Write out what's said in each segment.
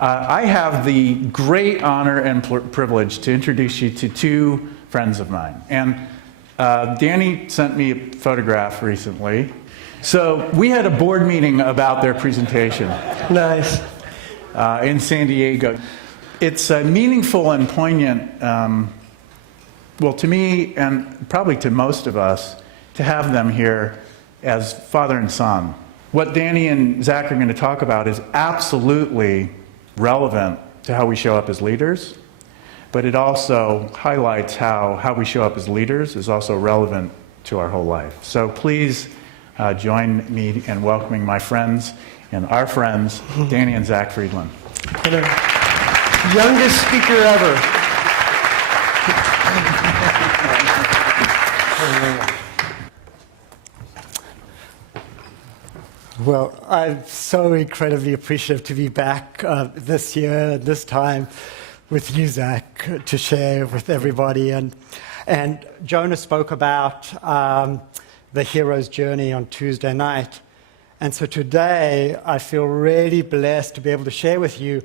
I have the great honor and privilege to introduce you to two friends of mine. And Danny sent me a photograph recently. So we had a board meeting about their presentation. Nice. In San Diego. It's meaningful and poignant, well, to me and probably to most of us, to have them here as father and son. What Danny and Zach are going to talk about is absolutely relevant to how we show up as leaders, but it also highlights how we show up as leaders is also relevant to our whole life. So please join me in welcoming my friends and our friends, Danny and Zach Friedland. Hello. Youngest speaker ever. Well, I'm so incredibly appreciative to be back this year, this time, with you, Zach, to share with everybody. And Jonah spoke about the hero's journey on Tuesday night. And so today, I feel really blessed to be able to share with you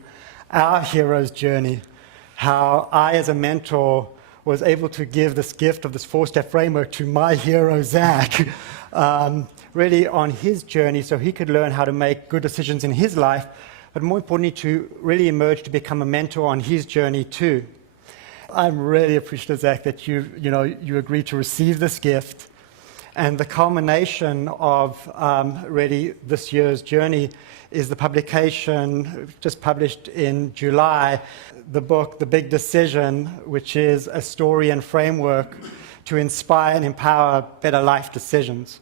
our hero's journey, how I, as a mentor, was able to give this gift of this four-step framework to my hero, Zach, really on his journey so he could learn how to make good decisions in his life, but more importantly, to really emerge to become a mentor on his journey too. I'm really appreciative, Zach, that you agreed to receive this gift. And the culmination of really this year's journey is the publication, just published in July, the book, The Big Decision, which is a story and framework to inspire and empower better life decisions.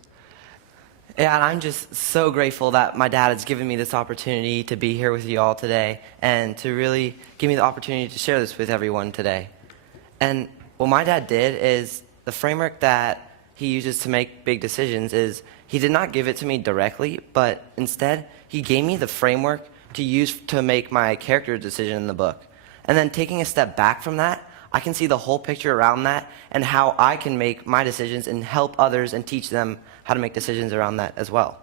Yeah, and I'm just so grateful that my dad has given me this opportunity to be here with you all today and to really give me the opportunity to share this with everyone today. And what my dad did is the framework that he uses to make big decisions is he did not give it to me directly, but instead he gave me the framework to use to make my character decision in the book. And then taking a step back from that, I can see the whole picture around that and how I can make my decisions and help others and teach them how to make decisions around that as well.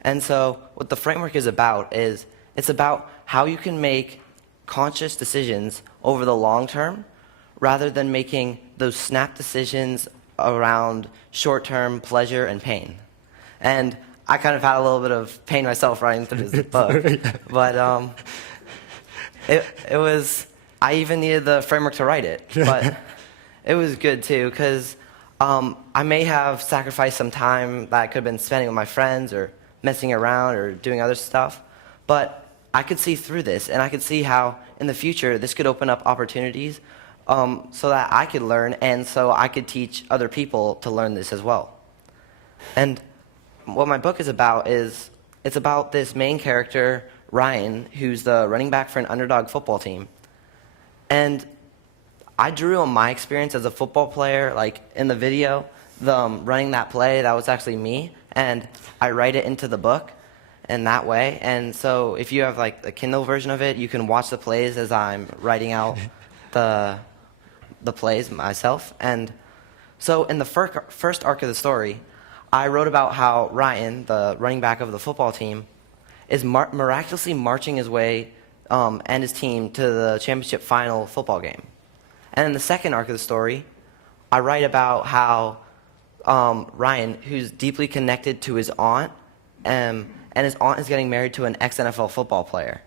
And so what the framework is about is it's about how you can make conscious decisions over the long term rather than making those snap decisions around short-term pleasure and pain. And I kind of had a little bit of pain myself writing through this book, but it was, I even needed the framework to write it, but it was good too, because I may have sacrificed some time that I could have been spending with my friends or messing around or doing other stuff, but I could see through this, and I could see how in the future this could open up opportunities so that I could learn and so I could teach other people to learn this as well. And what my book is about is it's about this main character, Ryan, who's the running back for an underdog football team. And I drew on my experience as a football player, like in the video, running that play, that was actually me, and I write it into the book in that way. And so if you have like the Kindle version of it, you can watch the plays as I'm writing out the plays myself. And so in the first arc of the story, I wrote about how Ryan, the running back of the football team, is miraculously marching his way and his team to the championship final football game. And in the second arc of the story, I write about how Ryan, who's deeply connected to his aunt, and his aunt is getting married to an ex-NFL football player.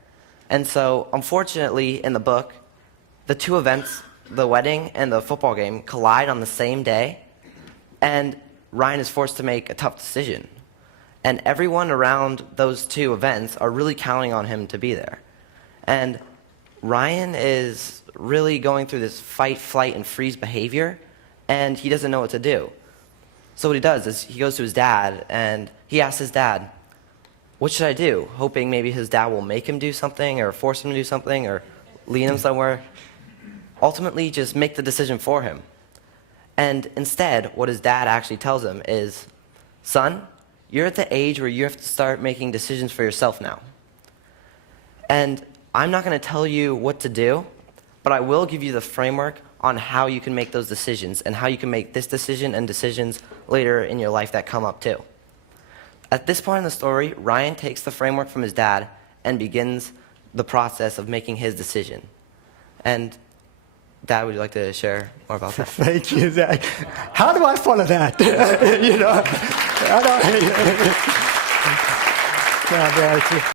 And so, unfortunately, in the book, the two events, the wedding and the football game, collide on the same day, and Ryan is forced to make a tough decision. And everyone around those two events are really counting on him to be there. And Ryan is really going through this fight, flight, and freeze behavior, and he doesn't know what to do. So what he does is he goes to his dad, and he asks his dad, what should I do? Hoping maybe his dad will make him do something, or force him to do something, or lead him somewhere. Ultimately, just make the decision for him. And instead, what his dad actually tells him is, son, you're at the age where you have to start making decisions for yourself now. And I'm not going to tell you what to do, but I will give you the framework on how you can make those decisions and how you can make this decision and decisions later in your life that come up too. At this point in the story, Ryan takes the framework from his dad and begins the process of making his decision. And Dad, would you like to share more about that? Thank you, Zach. How do I follow that? How do I...